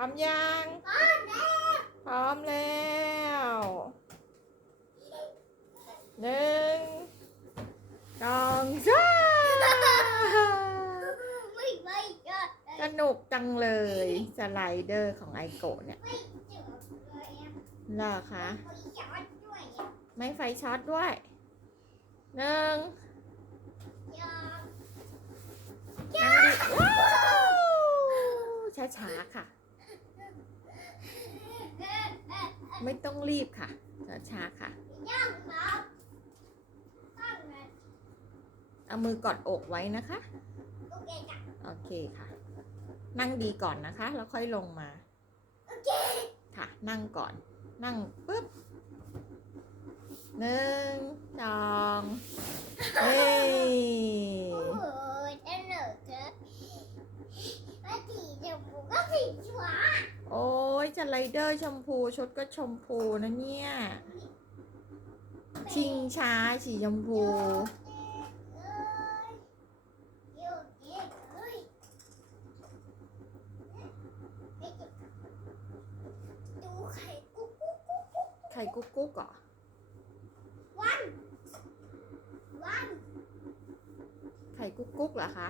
ร้อมยังพร้อมแล้วหนึ่งสองสามไม่ไม่ก็สนุกจังเลยสไลเดอร์ของไอโกะเนี่ยไม่เจอเลยอะเหรอคะไม่ย้อนด้วยอะไม่ไฟช็อตด้วยหนึ่งย้อนนั่งดีว้าวช้าๆค่ะ ไม่ต้องรีบค่ะช้าๆค่ะ เอามือกอดอกไว้นะคะ โอเคจ้ะโอเคค่ะ นั่งดีก่อนนะคะ แล้วค่อยลงมาโอเคค่ะ นั่งก่อน นั่งปุ๊บหนึ่งสองเฮ้ย โอ้โหสนุกเถอะว่าสีชมพูก็สีฟ้า โอ้ยสไลเดอร์ชมพูชุดก็ชมพูนะเนี่ย ชิงช้าสีชมพู ไข่กุ๊กกุ๊กกุ๊กไขกุ๊กกุ๊กเหรอวันวันไข่กุ๊กกุ๊กเหรอคะ